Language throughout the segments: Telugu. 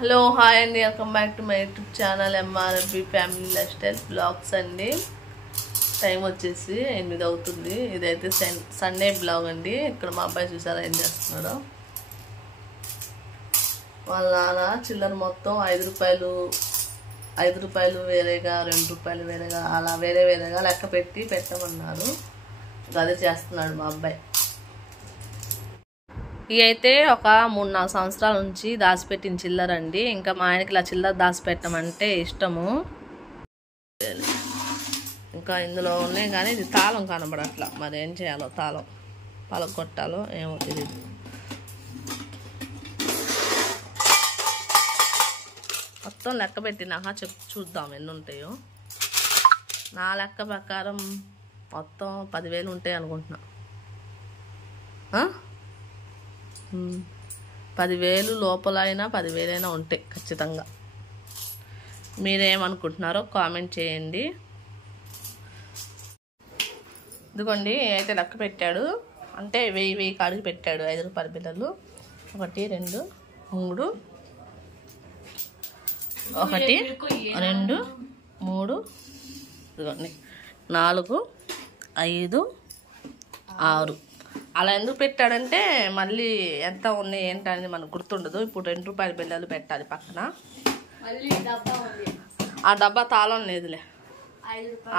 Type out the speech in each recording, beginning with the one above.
హలో హాయ్ అండి, welcome back to my YouTube channel MRFB family life style blogs అండి. టైం వచ్చేసి 8 అవుతుంది. ఇదైతే సండే బ్లాగ్ అండి. ఇక్కడ మా అబ్బాయి చూసారా ఏం చేస్తున్నాడో. వాళ్ళ నాన్న చిల్లర మొత్తం 5 రూపాయలు వేరేగా, 2 రూపాయలు వేరేగా, అలా వేరే వేరేగా లెక్క పెట్టి పెట్టమన్నారు. అదే చేస్తున్నాడు మా అబ్బాయి. ఇవి అయితే ఒక 3-4 సంవత్సరాల నుంచి దాచిపెట్టిన చిల్లర అండి. ఇంకా మా ఆయనకి ఇలా చిల్లర దాచిపెట్టమంటే ఇష్టము. ఇంకా ఇందులో ఉన్నాయి కానీ ఇది తాళం కనబడట్లా, మరి ఏం చేయాలో, తాళం పలగొట్టాలో ఏమో తెలియదు. మొత్తం లెక్క పెట్టినాక చూద్దాం ఎన్ని ఉంటాయో. నా లెక్క ప్రకారం మొత్తం 10,000 ఉంటాయి అనుకుంటున్నా. 10,000 లోపల అయినా 10,000 అయినా ఉంటాయి ఖచ్చితంగా. మీరేమనుకుంటున్నారో కామెంట్ చేయండి. ఇదిగోండి అయితే లెక్క పెట్టాడు, అంటే 1000 కాడికి పెట్టాడు. 5 రూపాయల బిళ్ళలు 1 2 3 1 2 3 ఇదిగోండి 4 5 6 అలా ఎందుకు పెట్టాడంటే మళ్ళీ ఎంత ఉన్నాయి ఏంటనేది మనకు గుర్తుండదు. ఇప్పుడు 2 రూపాయల బిళ్ళలు పెట్టాలి పక్కన. ఆ డబ్బా తాళం లేదులే.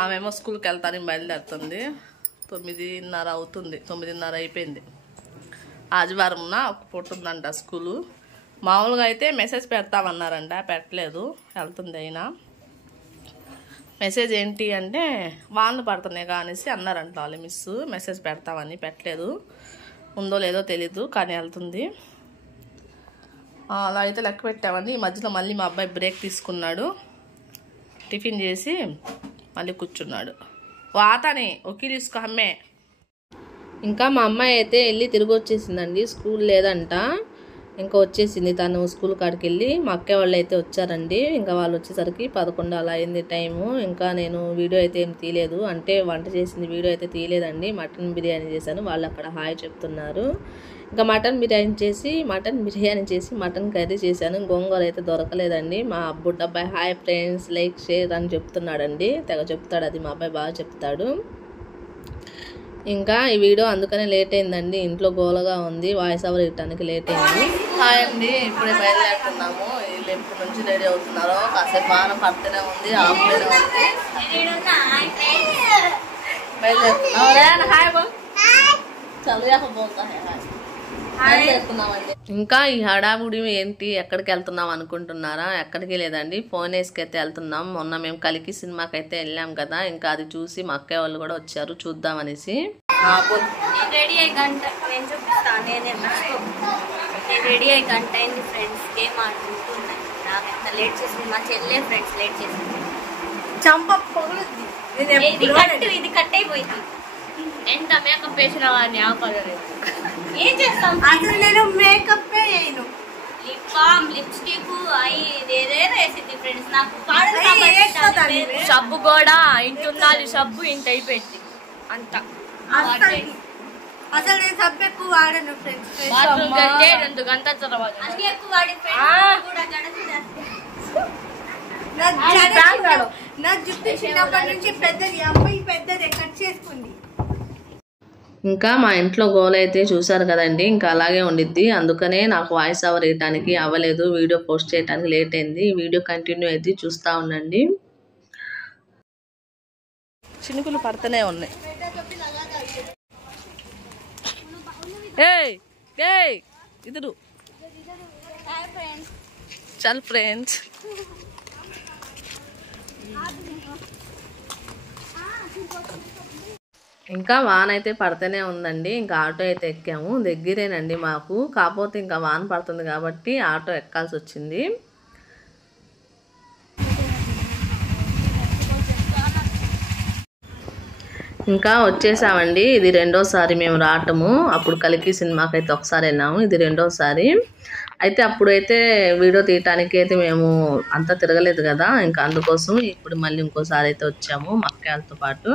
ఆమెమో స్కూల్కి వెళ్తానని బయలుదేరుతుంది. 9:30 అవుతుంది, 9:30 అయిపోయింది. ఆదివారంన ఒక పూట ఉందంట స్కూలు. మామూలుగా అయితే మెసేజ్ పెడతామన్నారంట, పెట్టలేదు. వెళ్తుంది అయినా. మెసేజ్ ఏంటి అంటే వానలు పడుతున్నాయి కానేసి అన్నారంట వాళ్ళు మిస్. మెసేజ్ పెడతామని పెట్టలేదు, ఉందో లేదో తెలీదు కానీ వెళ్తుంది. అలా అయితే లెక్క పెట్టామని. ఈ మధ్యలో మళ్ళీ మా అబ్బాయి బ్రేక్ తీసుకున్నాడు, టిఫిన్ చేసి మళ్ళీ కూర్చున్నాడు. వాతని ఒకి తీసుకో అమ్మే. ఇంకా మా అమ్మాయి అయితే వెళ్ళి తిరిగి వచ్చేసిందండి. స్కూల్ లేదంట, ఇంకా వచ్చేసింది తను స్కూల్ కాడికి వెళ్ళి. మా అక్క వాళ్ళు అయితే వచ్చారండి. ఇంకా వాళ్ళు వచ్చేసరికి 11 అలా అయింది టైము. ఇంకా నేను వీడియో అయితే ఏం తీయలేదు, అంటే వంట చేసింది వీడియో అయితే తీయలేదండి. మటన్ బిర్యానీ చేశాను, వాళ్ళు అక్కడ హాయ్ చెప్తున్నారు. ఇంకా మటన్ బిర్యానీ చేసి మటన్ కర్రీ చేశాను. గోంగూర అయితే దొరకలేదండి. మా బుడ్డబ్బాయి హాయ్ ఫ్రెండ్స్, లైక్ షేర్ అని చెప్తున్నాడండి. తెగ చెప్తాడు, అది మా అబ్బాయి బాగా చెప్తాడు. ఇంకా ఈ వీడియో అందుకనే లేట్ అయిందండి, ఇంట్లో గోలగా ఉంది, వాయిస్ ఓవర్ ఇవ్వడానికి లేట్ అయింది. హాయ్ అండి, ఇప్పుడే బయలుదేరుతున్నాము. వీళ్ళు ఎప్పటి నుంచి రెడీ అవుతున్నారో. కాసేపు వాన పడుతూనే ఉంది, ఆపుతూనే ఉంది. బయలుదేరుతున్నాం. హాయ్ బోల్, చదివాకపోతా బయలుదేరుతున్నామండి. ఇంకా ఈ హడావుడి ఏంటి, ఎక్కడికి వెళ్తున్నాం అనుకుంటున్నారా? ఎక్కడికి లేదండి, ఫోనేస్కి అయితే వెళ్తున్నాం. మొన్న మేము కలికి సినిమాకి అయితే వెళ్ళాం కదా, ఇంకా అది చూసి మా అక్కయ్య వాళ్ళు కూడా వచ్చారు చూద్దామనేసి. రెడీ అయ్యి గంట నేను చూపిస్తాను. రెడీ అయ్యి గంట అయింది ఫ్రెండ్స్. గేమ్ ఆడుకుంటున్నాను. నాకు ఎంత లేట్ చేసింది మా చెల్లె ఫ్రెండ్స్, లేట్ చేసింది. ఇది కట్ అయిపోయింది. ఎంత మేకప్ వేసిన వాడిని ఆపలేదు. ఏం చేస్తాం, అసలు నేను మేకప్ వేయను. లిప్ బామ్, లిప్స్టిక్ అయి ఇదేదేదో వేసింది ఫ్రెండ్స్. నాకు సబ్బు కూడా ఇంటున్నాలి, సబ్బు ఇంత అయిపోయింది అంత. అసలు నేను సబ్బు ఎక్కువ వాడను ఫ్రెండ్స్. 2 గంటల తర్వాత అన్ని ఎక్కువ వాడి నా జుట్టు చిన్నప్పటి నుంచి పెద్దది, అమ్మాయి పెద్దది కట్ చేసుకుంది. ఇంకా మా ఇంట్లో గోల అయితే చూసారు కదండి, ఇంకా అలాగే ఉండిద్ది. అందుకనే నాకు వాయిస్ ఓవర్ వేయడానికి అవ్వలేదు, వీడియో పోస్ట్ చేయడానికి లేట్ అయింది. వీడియో కంటిన్యూ అయితే చూస్తూ ఉండండి. చినుకులు పడుతూనే ఉన్నాయి. ఇద్దరు చల్ ఫ్రెండ్స్. ఇంకా వాన అయితే పడుతూనే ఉందండి. ఇంకా ఆటో అయితే ఎక్కాము, దగ్గరేనండి మాకు. కాకపోతే ఇంకా వాన పడుతుంది కాబట్టి ఆటో ఎక్కాల్సి వచ్చింది. ఇంకా వచ్చేసామండి. ఇది 2వసారి మేము రావటము. అప్పుడు కలికి సినిమాకి అయితే ఒకసారి వెళ్ళాము, ఇది 2వసారి. అయితే అప్పుడైతే వీడియో తీయటానికి అయితే మేము అంతా తిరగలేదు కదా, ఇంకా అందుకోసం ఇప్పుడు మళ్ళీ ఇంకోసారి అయితే వచ్చాము మా అక్కలతో పాటు.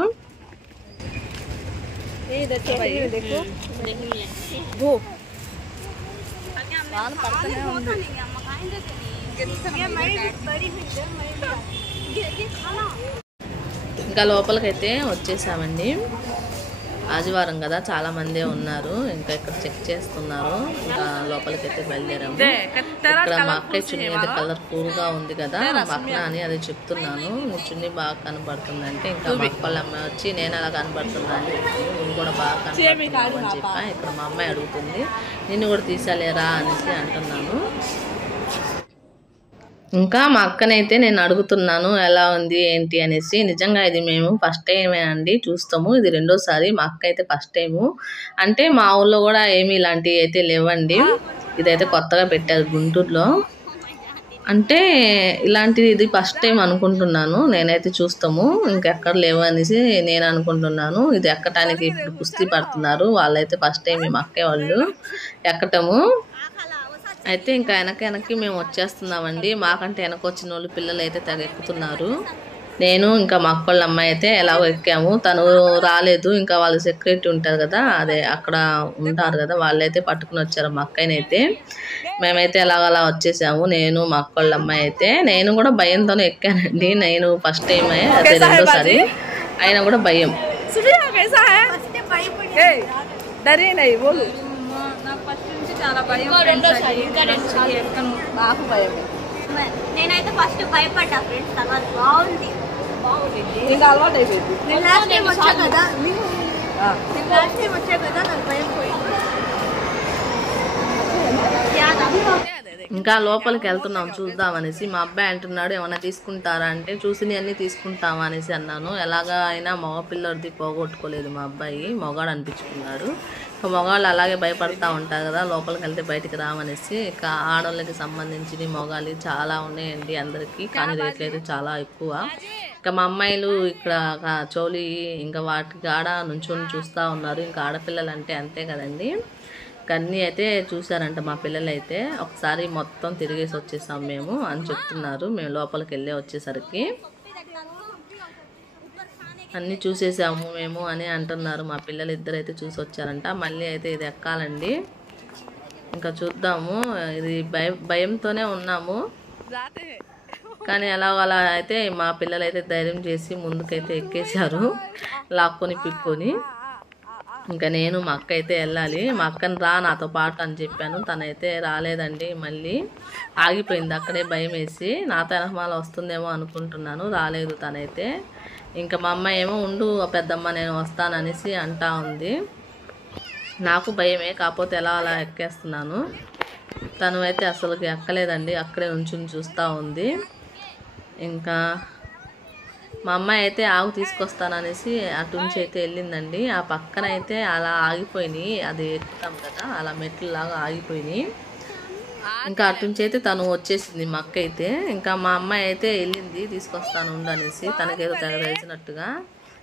ఇంకా లోపలికైతే వచ్చేసామండి. ఆదివారం కదా, చాలా మందే ఉన్నారు. ఇంకా ఇక్కడ చెక్ చేస్తున్నారు. ఇంకా లోపలికైతే బయలుదేరాము. ఇక్కడ మా అక్క చున్నీ అయితే కలర్ఫుల్ గా ఉంది కదా, పక్కన అని అది చెప్తున్నాను. నీ చున్నీ బాగా కనబడుతుంది అంటే, ఇంకా మా అక్క వాళ్ళ అమ్మాయి వచ్చి నేను అలా కనబడుతున్నా అని చెప్పింది. నేను కూడా బాగా కనబడుతున్నాను అని చెప్పా. ఇక్కడ మా అమ్మాయి అడుగుతుంది నిన్ను కూడా తీసాలేరా అనేసి అంటున్నాను. ఇంకా మా అక్కనైతే నేను అడుగుతున్నాను ఎలా ఉంది ఏంటి అనేసి. నిజంగా ఇది మేము ఫస్ట్ టైమే అండి చూస్తాము, ఇది రెండోసారి. మా అక్క అయితే ఫస్ట్ టైము. అంటే మా ఊళ్ళో కూడా ఏమీ ఇలాంటివి అయితే లేవండి. ఇదైతే కొత్తగా పెట్టారు గుంటూరులో. అంటే ఇలాంటిది ఇది ఫస్ట్ టైం అనుకుంటున్నాను నేనైతే. చూస్తాము ఇంకెక్కడ లేవు అనేసి నేను అనుకుంటున్నాను. ఇది ఎక్కటానికి ఇప్పుడు కుస్తీ పడుతున్నారు వాళ్ళైతే. ఫస్ట్ టైం మేము అక్కే వాళ్ళు ఎక్కటము. అయితే ఇంకా వెనక్కి మేము వచ్చేస్తున్నామండి. మాకంటే వెనక వచ్చిన వాళ్ళు పిల్లలు అయితే తెగ ఎక్కుతున్నారు. నేను ఇంకా మా అక్క వాళ్ళ అమ్మాయి అయితే ఎలాగో ఎక్కాము. తను రాలేదు. ఇంకా వాళ్ళు సెక్యూరిటీ ఉంటారు కదా, అదే అక్కడ ఉంటారు కదా, వాళ్ళైతే పట్టుకుని వచ్చారు మా అక్కనైతే. మేమైతే ఎలాగలా వచ్చేసాము. నేను మా అక్క వాళ్ళ అమ్మాయి అయితే. నేను కూడా భయంతోనే ఎక్కానండి. నేను ఫస్ట్ టైం అదే రెండోసారి అయినా కూడా భయం. నేనైతే ఫస్ట్ భయపడ్డా ఫ్రెండ్స్. తర్వాత బాగుంది. ఇంకా లోపలికి వెళ్తున్నాం చూద్దాం అనేసి. మా అబ్బాయి అంటున్నాడు ఏమన్నా తీసుకుంటారా అంటే, చూసినవి అన్నీ తీసుకుంటామా అనేసి అన్నాను. ఎలాగా అయినా మగ పిల్లడిది పోగొట్టుకోలేదు మా అబ్బాయి, మొగాడు అనిపించుకున్నాడు. ఇంకా మగవాళ్ళు అలాగే భయపడతా ఉంటారు కదా, లోపలికి వెళ్తే బయటికి రామనేసి. ఇక ఆడవాళ్ళకి సంబంధించిన మొగాలు చాలా ఉన్నాయండి అందరికీ, కానీ రేట్లు అయితే చాలా ఎక్కువ. ఇంకా మా అమ్మాయిలు ఇక్కడ చోళీ ఇంకా వాటి కాడ నుంచొని చూస్తూ ఉన్నారు. ఇంకా ఆడపిల్లలు అంటే అంతే కదండి. అన్నీ అయితే చూసారంట మా పిల్లలు అయితే. ఒకసారి మొత్తం తిరిగేసి వచ్చేసాం మేము అని చెప్తున్నారు. మేము లోపలికి వెళ్ళే వచ్చేసరికి అన్నీ చూసేసాము మేము అని అంటున్నారు మా పిల్లలు. ఇద్దరు అయితే చూసి వచ్చారంట. మళ్ళీ అయితే ఇది ఎక్కాలండి. ఇంకా చూద్దాము. ఇది భయంతోనే ఉన్నాము, కానీ అలా అయితే మా పిల్లలు అయితే ధైర్యం చేసి ముందుకైతే ఎక్కేశారు లాక్కొని పిక్కొని. ఇంకా నేను మా అక్క అయితే వెళ్ళాలి. మా అక్కని రా నాతో పాటు అని చెప్పాను. తనైతే రాలేదండి. మళ్ళీ ఆగిపోయింది అక్కడే భయం వేసి. నాతో వెనకమాల వస్తుందేమో అనుకుంటున్నాను, రాలేదు తనైతే. ఇంకా మా అమ్మాయి ఏమో ఉండు పెద్దమ్మ నేను వస్తాననేసి అంటా ఉంది. నాకు భయమే, కాకపోతే అలా ఎక్కేస్తున్నాను. తను అయితే అసలుకి ఎక్కలేదండి, అక్కడే ఉంచుని చూస్తూ ఉంది. ఇంకా మా అమ్మాయి అయితే ఆగు తీసుకొస్తాననేసి అటు నుంచి అయితే వెళ్ళిందండి. ఆ పక్కన అయితే అలా ఆగిపోయినాయి, అది ఎక్కుతాం కదా అలా మెట్లు లాగా ఆగిపోయినాయి. ఇంకా అటు నుంచి అయితే తను వచ్చేసింది మా అక్క అయితే. ఇంకా మా అమ్మాయి అయితే వెళ్ళింది తీసుకొస్తాను ఉండు అనేసి, తనకేదో తెగ తెలిసినట్టుగా.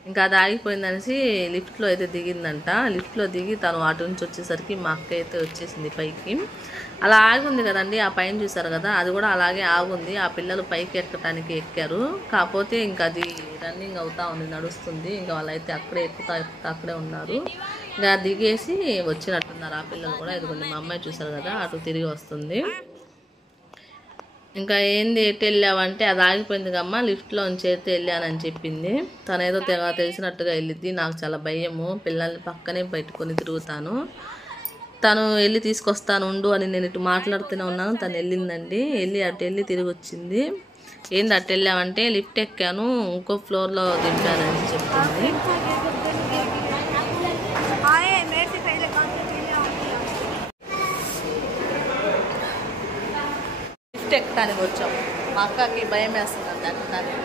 ఇంకా అది ఆగిపోయిందనేసి లిఫ్ట్లో అయితే దిగిందంట. లిఫ్ట్లో దిగి తను అటు నుంచి వచ్చేసరికి మా అక్క అయితే వచ్చేసింది పైకి. అలా ఆగుంది కదండి, ఆ పైన చూసారు కదా, అది కూడా అలాగే ఆగుంది. ఆ పిల్లలు పైకి ఎక్కడానికి ఎక్కారు, కాకపోతే ఇంకా అది రన్నింగ్ అవుతా ఉంది, నడుస్తుంది. ఇంకా వాళ్ళైతే అక్కడే ఎక్కుతా అక్కడే ఉన్నారు. ఇంకా దిగేసి వచ్చినట్టున్నారు ఆ పిల్లలు కూడా. ఇదిగోండి మా అమ్మాయి చూసారు కదా, అటు తిరిగి వస్తుంది. ఇంకా ఏంది ఎటు వెళ్ళావంటే, అది ఆగిపోయింది కమ్మా లిఫ్ట్లో నుంచి అయితే వెళ్ళానని చెప్పింది. తనేదో తెలిసినట్టుగా వెళ్ళిద్ది. నాకు చాలా భయము, పిల్లల్ని పక్కనే పెట్టుకొని తిరుగుతాను. తను వెళ్ళి తీసుకొస్తాను ఉండు అని నేను ఇటు మాట్లాడుతూనే ఉన్నాను. తను వెళ్ళిందండి, అటు వెళ్ళి తిరిగి వచ్చింది. ఏంది అటు వెళ్ళామంటే, లిఫ్ట్ ఎక్కాను ఇంకో ఫ్లోర్లో దింపానని చెప్తుంది. లిఫ్ట్ ఎక్కడానికి వచ్చాం. మా అక్కకి భయం వేస్తుందండి ఎక్కడానికి.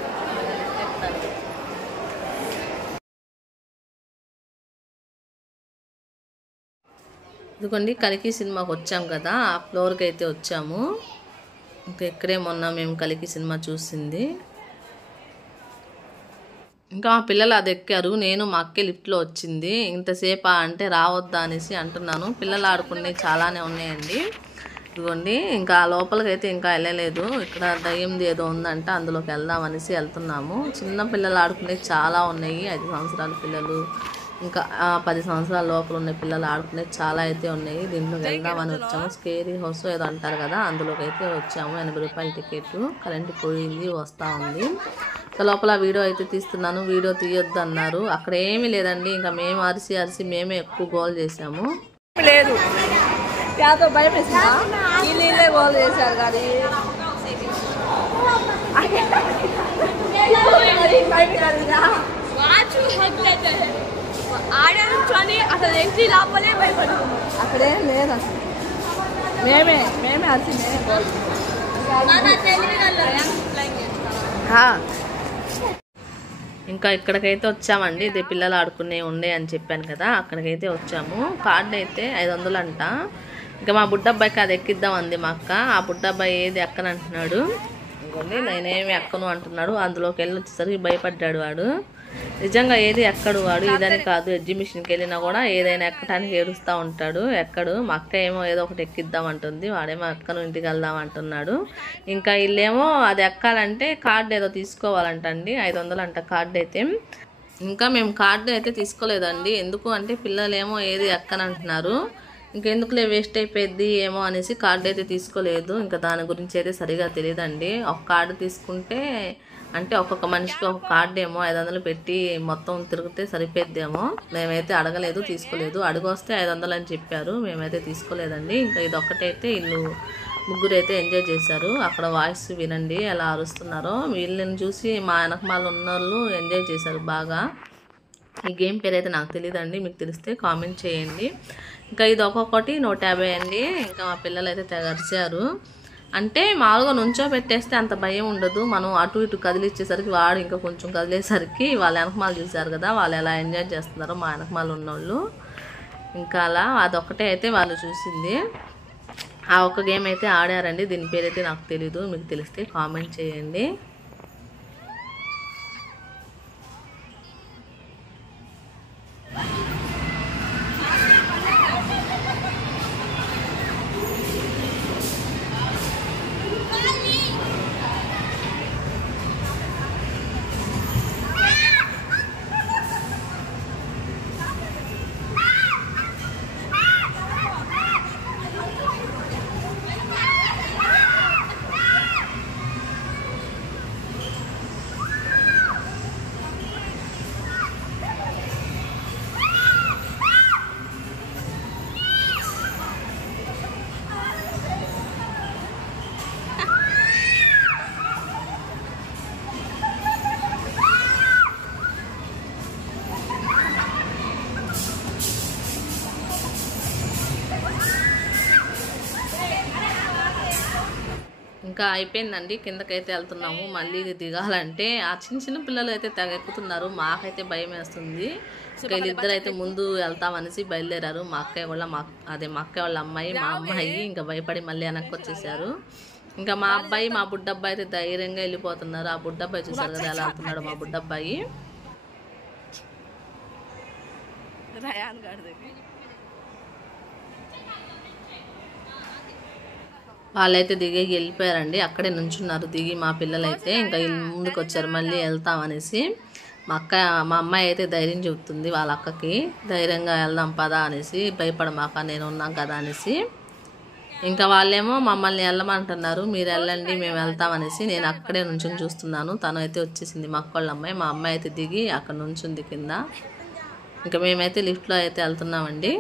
ఇదిగోండి కల్కి సినిమాకి వచ్చాం కదా, ఆ ఫ్లోర్కి అయితే వచ్చాము. ఇంకా ఇక్కడే మొన్న మేము కల్కి సినిమా చూసింది. ఇంకా మా పిల్లలు అది ఎక్కారు, నేను మా అక్కే లిఫ్ట్లో వచ్చింది. ఇంతసేపా అంటే రావద్దా అనేసి అంటున్నాను. పిల్లలు ఆడుకునే చాలానే ఉన్నాయండి. ఇదిగోండి ఇంకా లోపలికి అయితే ఇంకా వెళ్ళలేదు. ఇక్కడ దయ్యంది ఏదో ఉందంట, అందులోకి వెళ్దాం అనేసి వెళ్తున్నాము. చిన్న పిల్లలు ఆడుకునేవి చాలా ఉన్నాయి, 5 సంవత్సరాల పిల్లలు, ఇంకా 10 సంవత్సరాల లోపల ఉన్న పిల్లలు ఆడుకునే చాలా అయితే ఉన్నాయి. దీంట్లోకి వెళ్దామని వచ్చాము. స్కేరీ హౌస్ ఏదో అంటారు కదా, అందులోకి అయితే వచ్చాము. 80 రూపాయల టికెట్. కరెంట్ పోయింది, వస్తూ ఉంది. లోపల వీడియో అయితే తీస్తున్నాను. వీడియో తీయొద్దు అన్నారు. అక్కడ ఏమీ లేదండి. ఇంకా మేము అరిసి మేమే ఎక్కువ గోల్ చేసాము. లేదు భయం వీళ్ళే గోల్ చేశారు కానీ ఆడని అసలు ఎంట్రీ లోపలే భయపడు. అక్కడేం లేదు అసలు. మేమే అరిసి ఇంకా ఇక్కడికైతే వచ్చామండి. ఇది పిల్లలు ఆడుకునే ఉండే అని చెప్పాను కదా, అక్కడికైతే వచ్చాము. కార్డు అయితే 500 అంట. ఇంకా మా బుడ్డబ్బాయికి అది ఎక్కిద్దాం అంది మా అక్క. ఆ బుడ్డబ్బాయి ఏది ఎక్కనంటున్నాడు. ఇంకోండి నేనేమి ఎక్కను అంటున్నాడు. అందులోకి వెళ్ళి వచ్చేసరికి భయపడ్డాడు వాడు. నిజంగా ఏది ఎక్కడు వాడు. ఇదని కాదు, ఎగ్జిబిషన్కి వెళ్ళినా కూడా ఏదైనా ఎక్కడానికి ఏడుస్తూ ఉంటాడు. ఎక్కడు. మా అక్క ఏమో ఏదో ఒకటి ఎక్కిద్దాం అంటుంది, వాడేమో అక్కను ఇంటికి వెళ్దాం అంటున్నాడు. ఇంకా వీళ్ళేమో అది ఎక్కాలంటే కార్డు ఏదో తీసుకోవాలంటండి. 500 అంట కార్డు అయితే. ఇంకా మేము కార్డు అయితే తీసుకోలేదండి. ఎందుకు అంటే పిల్లలేమో ఏది ఎక్కనంటున్నారు. ఇంకెందుకులే వేస్ట్ అయిపోద్ది ఏమో అనేసి కార్డు అయితే తీసుకోలేదు. ఇంకా దాని గురించి అయితే సరిగా తెలియదండి. ఒక కార్డు తీసుకుంటే అంటే ఒక్కొక్క మనిషికి ఒక కార్డు ఏమో 500 పెట్టి మొత్తం తిరిగితే సరిపోద్దేమో. మేమైతే అడగలేదు, తీసుకోలేదు. అడుగొస్తే 500 అని చెప్పారు. మేమైతే తీసుకోలేదండి. ఇంకా ఇది ఒక్కటైతే వీళ్ళు ముగ్గురు అయితే ఎంజాయ్ చేశారు. అక్కడ వాయిస్ వినండి ఎలా అరుస్తున్నారో. వీళ్ళని చూసి మా వెనకమాల ఉన్న వాళ్ళు ఎంజాయ్ చేశారు బాగా. ఈ గేమ్ పేరు అయితే నాకు తెలియదండి, మీకు తెలిస్తే కామెంట్ చేయండి. ఇంకా ఇది ఒక్కొక్కటి 150 అండి. ఇంకా మా పిల్లలు అయితే తెగ అరిచారు. అంటే మామూలుగా నుంచో పెట్టేస్తే అంత భయం ఉండదు. మనం అటు ఇటు కదిలిచ్చేసరికి వాడు ఇంకా కొంచెం కదిలేసరికి వాళ్ళ వెనకమాలు చూశారు కదా, వాళ్ళు ఎలా ఎంజాయ్ చేస్తున్నారో మా వెనకమాలు ఉన్నోళ్ళు. ఇంకా అలా అదొక్కటే అయితే వాళ్ళు చూసింది. ఆ ఒక్క గేమ్ అయితే ఆడారండి. దీని పేరైతే నాకు తెలీదు, మీకు తెలిస్తే కామెంట్ చేయండి. ఇంకా అయిపోయిందండి. కిందకైతే వెళ్తున్నాము. మళ్ళీ ఇది దిగాలంటే ఆ చిన్న పిల్లలు అయితే తెగ ఎక్కుతున్నారు. మాకైతే భయం వేస్తుంది. వీళ్ళిద్దరు అయితే ముందు వెళ్తామనేసి బయలుదేరారు. మా అక్కయ్య వాళ్ళ అమ్మాయి, మా అమ్మాయి ఇంకా భయపడి మళ్ళీ వెనక్కి వచ్చేసారు. ఇంకా మా అబ్బాయి, మా బుడ్డబ్బాయి అయితే ధైర్యంగా వెళ్ళిపోతున్నారు. ఆ బుడ్డబ్బాయి చూసారు కదా ఎలా వెళ్తున్నాడు మా బుడ్డబ్బాయి. వాళ్ళైతే దిగి వెళ్ళిపోయారండి. అక్కడే నుంచున్నారు దిగి మా పిల్లలైతే. ఇంకా ముందుకు వచ్చారు మళ్ళీ వెళ్తామనేసి. మా అమ్మాయి అయితే ధైర్యం చెబుతుంది వాళ్ళ అక్కకి, ధైర్యంగా వెళ్దాం పదా అనేసి, భయపడమాక నేను ఉన్నాం కదా అనేసి. ఇంకా వాళ్ళేమో మమ్మల్ని వెళ్ళమంటున్నారు, మీరు వెళ్ళండి మేము వెళ్తామనేసి. నేను అక్కడే నుంచుని చూస్తున్నాను. తను అయితే వచ్చేసింది మా అక్కోళ్ళ అమ్మాయి. మా అమ్మాయి అయితే దిగి అక్కడ నుంచుంది కింద. ఇంకా మేమైతే లిఫ్ట్లో అయితే వెళ్తున్నామండి.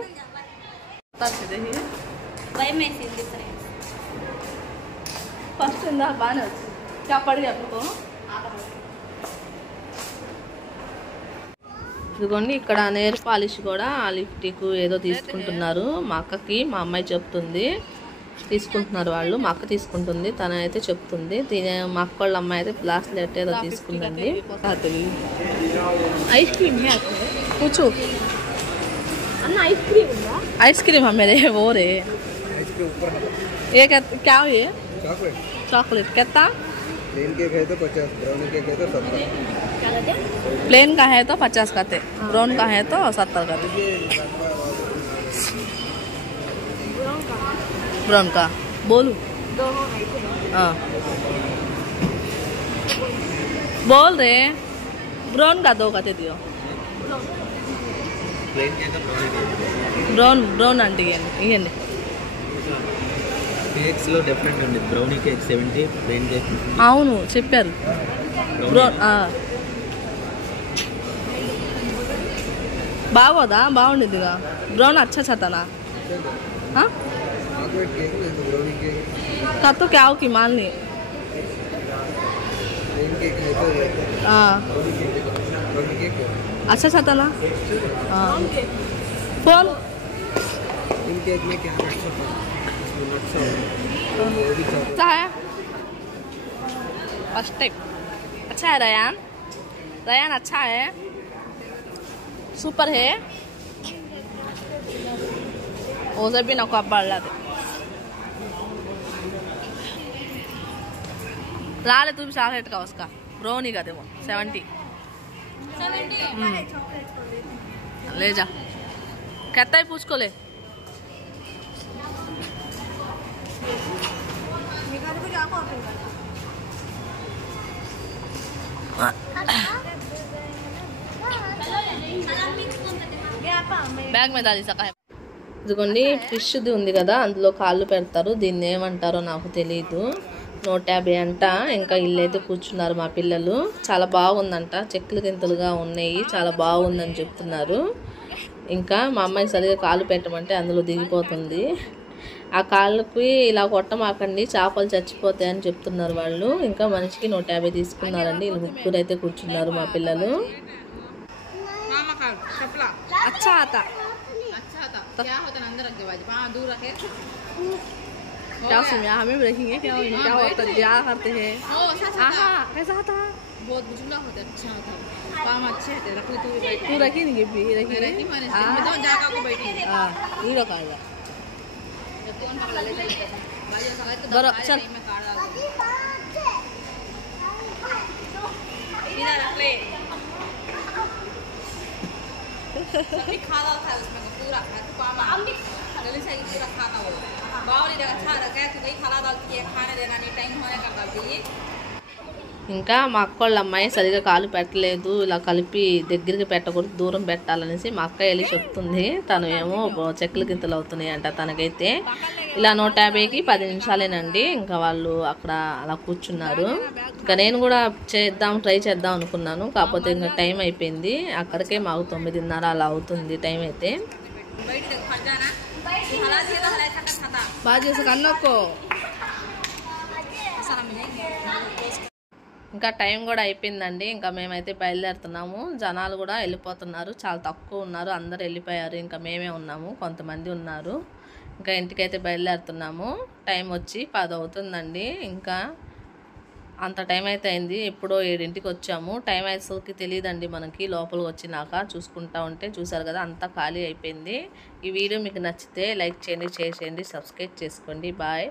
ఫస్ట్ ఉందా బాగానే వచ్చింది చెప్పండి చెప్పుకో. ఇదిగోండి ఇక్కడ నేర్ పాలిష్ కూడా లిప్టిక్ ఏదో తీసుకుంటున్నారు. మా అక్కకి మా అమ్మాయి చెప్తుంది, తీసుకుంటున్నారు వాళ్ళు. మా అక్క తీసుకుంటుంది, తన అయితే చెప్తుంది. మా అక్క వాళ్ళ అమ్మాయి అయితే బ్లాస్లెట్ ఏదో తీసుకుందండి. ఐస్ క్రీమ్ కూర్చో అన్న. ఐస్ క్రీమ్ मेरे वो रे ये क्या है चॉकलेट कितना? प्लेन केक है तो 50, ब्राउन केक है तो 70। प्लेन का है तो 50 का थे, ब्राउन का है तो 70 का थे। ब्राउन का बोलू हाँ बोल रहे ब्राउन का 2 का दे दियो। Plain cake brownie cake brown అంటే ఇవ్వండి. కేక్స్లో డిఫరెంట్ అండి. బ్రౌనీ కేక్ 70, ప్లెయిన్ కేక్ అవును చెప్పారు. బ్రౌన్ బాగోదా? బాగుండిద్దిగా. బ్రౌన్ అచ్చా చతనా చాక్లెట్ కేక్ లేదు, బ్రౌనీ కేక్ కత్తో క్యావ్ కి మాల్ని ప్లెయిన్ కేక్ అయితే బ్రౌనీ కేక్ अच्छा था ना. फोन इन केक में क्या नट्स होता है? इसमें नट्स होता है, वो भी चॉकलेट अच्छा है. फर्स्ट टाइम अच्छा है. रयान अच्छा है, सुपर है. वो सब भी ना को बढ़ लाते ला ले. तू भी चॉकलेट का उसका ब्राउनी का दे वो 70 ले जा. कहता है पूछ को ले. బ్యాగ్ మీద అది సకాయ. ఇదిగోండి ఫిష్ది ఉంది కదా, అందులో కాళ్ళు పెడతారు. దీన్ని ఏమంటారో నాకు తెలియదు. 150 అంట. ఇంకా ఇల్లైతే కూర్చున్నారు మా పిల్లలు. చాలా బాగుందంట, చెక్కులు గింతలుగా ఉన్నాయి, చాలా బాగుందని చెప్తున్నారు. ఇంకా మా అమ్మాయి సరిగా కాళ్ళు పెట్టమంటే అందులో దిగిపోతుంది. ఆ కాళ్ళకి ఇలా కొట్టమాకండి, చేపలు చచ్చిపోతాయని చెప్తున్నారు వాళ్ళు. ఇంకా మనిషికి 150 తీసుకున్నారండి. వీళ్ళు ముగ్గురు అయితే కూర్చున్నారు మా పిల్లలు. अच्छा आता क्या होता है अंदर रख दे भाई, वहाँ दूर रखे. क्या उसमें हमें भी रखेंगे क्या होता है, क्या करते हैं. कैसा था? बहुत बुजुर्ग होता है. अच्छा होता है, काम अच्छे होते हैं. तू रखी नहीं भी रखी जाकर को बैठी ये रखा है. चल इधर रख ले. सभी खाना था उसमें पूरा जल्दी से पूरा खाता वो बावली अच्छा रखा है. कहीं खाना डालती है, खाने देना नहीं, टाइम होने का डालती है. ఇంకా మా అక్క వాళ్ళ అమ్మాయి సరిగా కాలు పెట్టలేదు. ఇలా కలిపి దగ్గరికి పెట్టకూడదు, దూరం పెట్టాలనేసి మా అక్క వెళ్ళి చెప్తుంది. తను ఏమో చెక్కలు గింతలు అవుతున్నాయి అంట తనకైతే. ఇలా 150కి 10 నిమిషాలేనండి. ఇంకా వాళ్ళు అక్కడ అలా కూర్చున్నారు. ఇంకా నేను కూడా ట్రై చేద్దాం అనుకున్నాను. కాకపోతే ఇంకా టైం అయిపోయింది. అక్కడికే మాకు 9:30 అలా అవుతుంది టైం అయితే. బాగా చేసా కన్నక్కో. ఇంకా టైం కూడా అయిపోయిందండి. ఇంకా మేమైతే బయలుదేరుతున్నాము. జనాలు కూడా వెళ్ళిపోతున్నారు, చాలా తక్కువ ఉన్నారు. అందరు వెళ్ళిపోయారు, ఇంకా మేమే ఉన్నాము, కొంతమంది ఉన్నారు. ఇంకా ఇంటికైతే బయలుదేరుతున్నాము. టైం వచ్చి 10 అవుతుందండి. ఇంకా అంత టైం అయితే అయింది. ఎప్పుడో 7ంటికి వచ్చాము. టైం అయ్యేసరికి తెలియదండి మనకి. లోపలికి వచ్చినాక చూసుకుంటా ఉంటే చూసారు కదా అంతా ఖాళీ అయిపోయింది. ఈ వీడియో మీకు నచ్చితే లైక్ చేయండి, షేర్ చేయండి, సబ్స్క్రైబ్ చేసుకోండి. బాయ్.